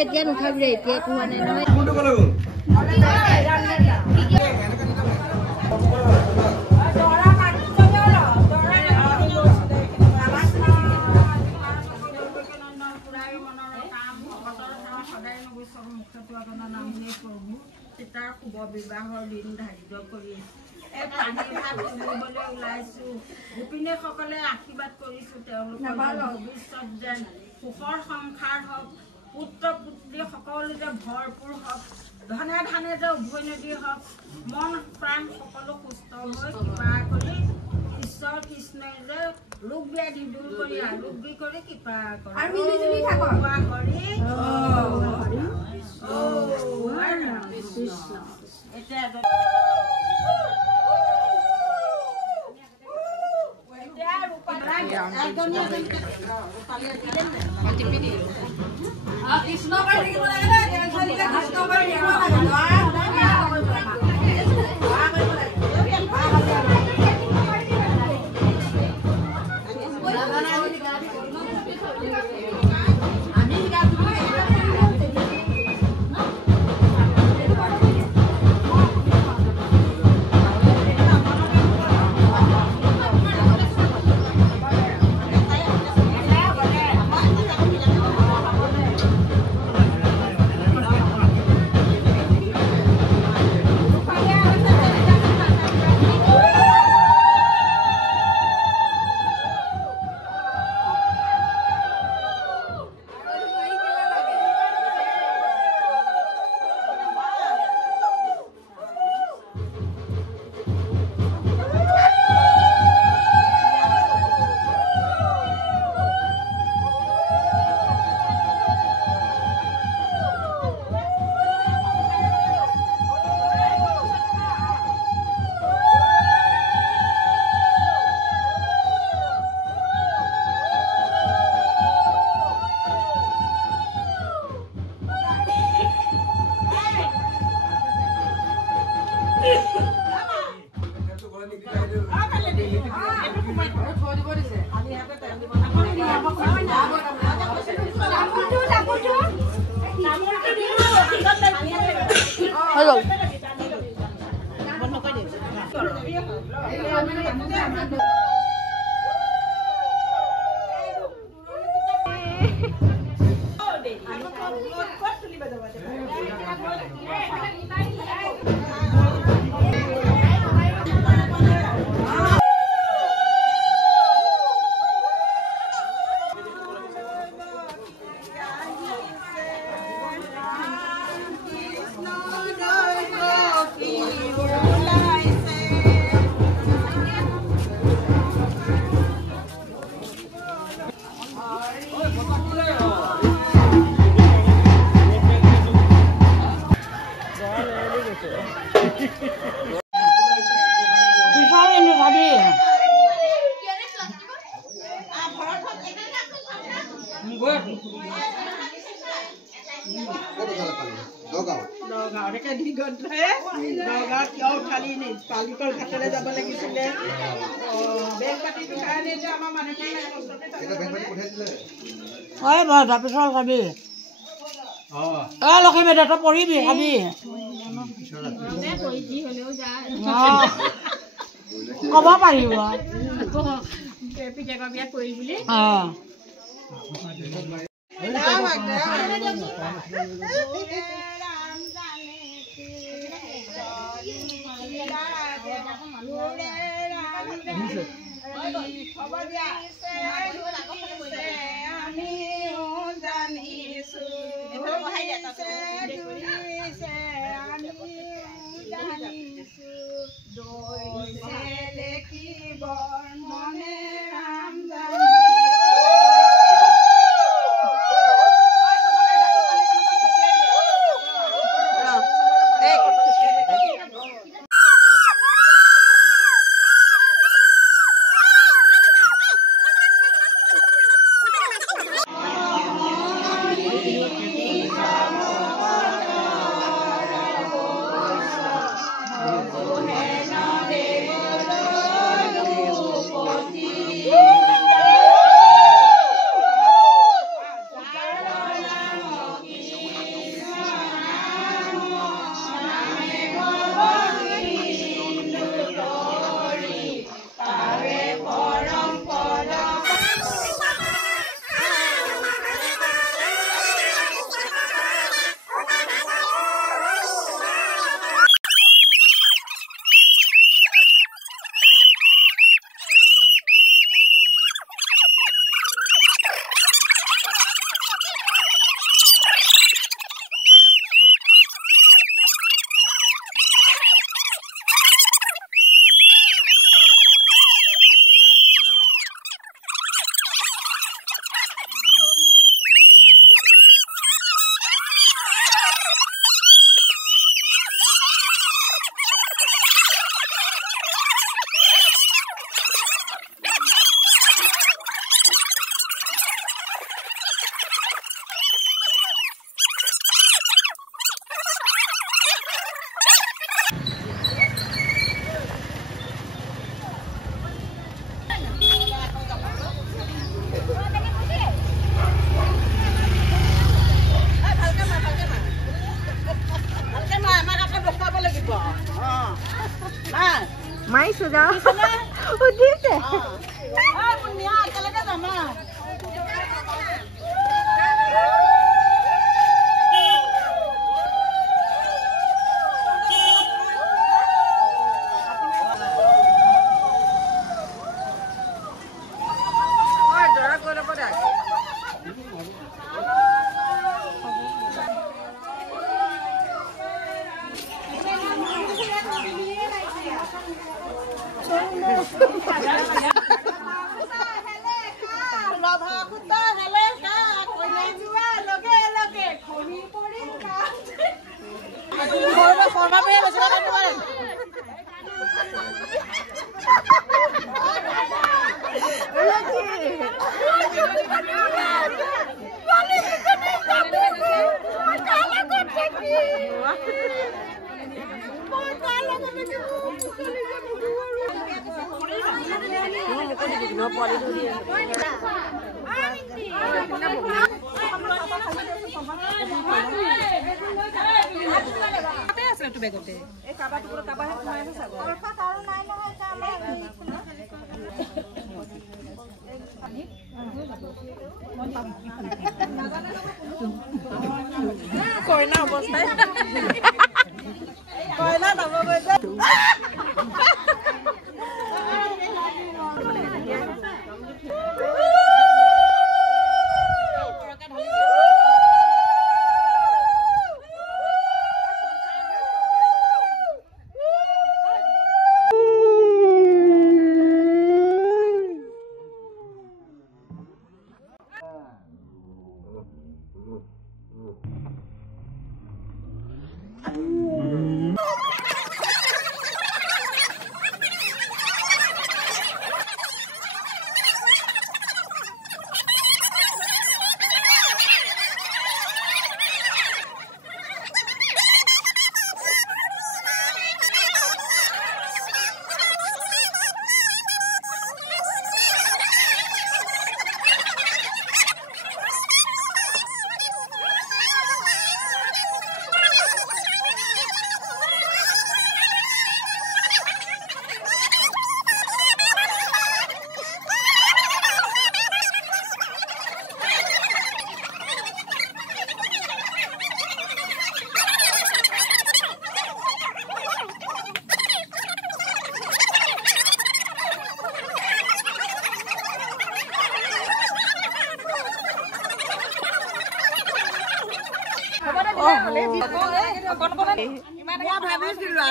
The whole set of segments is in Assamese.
এতিয়া নুঠাবি এতিয়া কোৱা নাই নহয় সীতাৰ শুভ বিবাহৰ দিন ধাৰ্য কৰি এই পানী ভাত তুলিবলৈ ওলাইছো গোপিনীসকলে আশীৰ্বাদ কৰিছো তেওঁলোকৰ ভৱিষ্যত যেন সুখৰ সংসাৰ হওক পুত্ৰ পুত্ৰী সকলো যে ভৰপূৰ হওক ধনে ধানে যে উভৈনদী হওক মন প্ৰাণ সকলো সুস্থ হৈ কৃপা কৰি ঈশ্বৰ কৃষ্ণই যে ৰোগ ব্যাধি দূৰ কৰি আৰোগ্য কৰি কৃপা কৰে আৰু মিলিজুলি থাকক হৰি এতিয়া Hello. লক্ষী বেটা তই পঢ়িবি খাবি কব পাৰিব আহিছো যা উঠিছে মুনিয়া একেলগে যাম কইনা অবস্থায় কইনা দাম গৈছে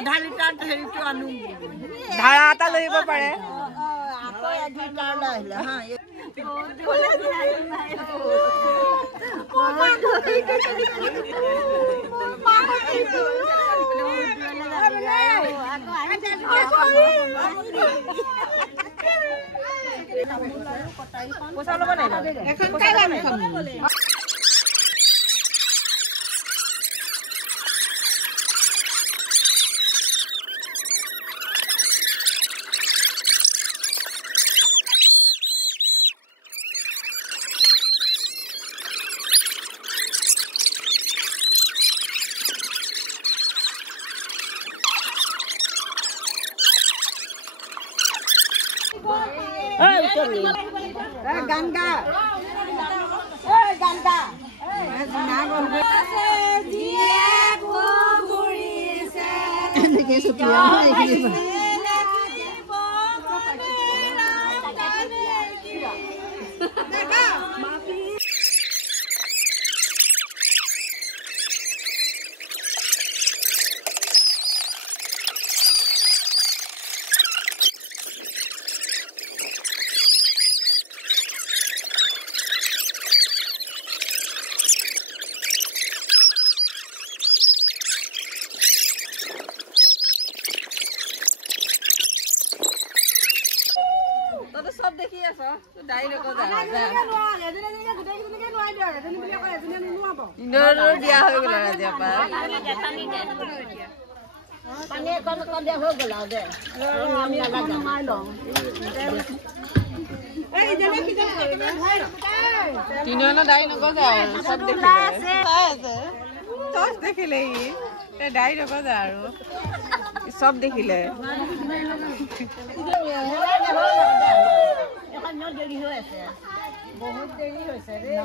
আধা লিটাৰ হেৰিটো আনো ধাৰা এটা লৰিব পাৰে আকৌ 1 লিটাৰ আহিলে হা পইচা ল'ব নাই এখন কাই গান খাম Ganga. Ganga. সব দেখি আছো দাই নকো যা এজনে গুটাই কিনে নোয়াই দিও এজনে বিয়া কয় এজনে নুয়াব ইনৰো দিয়া হৈ গলা ৰাজাপা পানী কোন কোন দিয়া হৈ গলা দে আমি লাগা মাই লও এই জনে কি যা তিননো দাই নকো যা সব দেখিলে আছে তছ দেখিলে ই দাই নকো যা আৰু চব দেখিলে বহুত দেৰি হৈছে দেই